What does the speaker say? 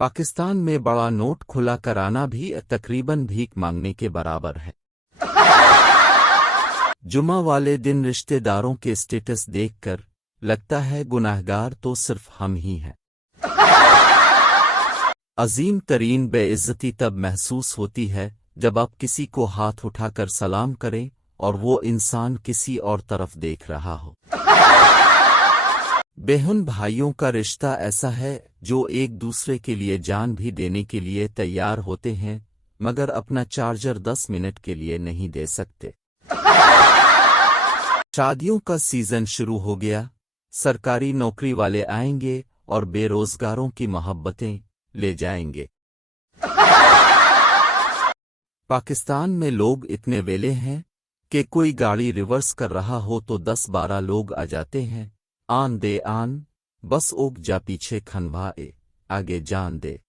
पाकिस्तान में बड़ा नोट खुला कराना भी तकरीबन भीख मांगने के बराबर है। जुमा वाले दिन रिश्तेदारों के स्टेटस देखकर लगता है गुनाहगार तो सिर्फ हम ही हैं। अजीम तरीन बेइज्जती तब महसूस होती है जब आप किसी को हाथ उठाकर सलाम करें और वो इंसान किसी और तरफ देख रहा हो। बहन भाइयों का रिश्ता ऐसा है जो एक दूसरे के लिए जान भी देने के लिए तैयार होते हैं, मगर अपना चार्जर 10 मिनट के लिए नहीं दे सकते। शादियों का सीजन शुरू हो गया, सरकारी नौकरी वाले आएंगे और बेरोजगारों की मोहब्बतें ले जाएंगे। पाकिस्तान में लोग इतने वेले हैं कि कोई गाड़ी रिवर्स कर रहा हो तो 10-12 लोग आ जाते हैं। आन दे आन, बस ओग जा पीछे खनवा ए, आगे जान दे।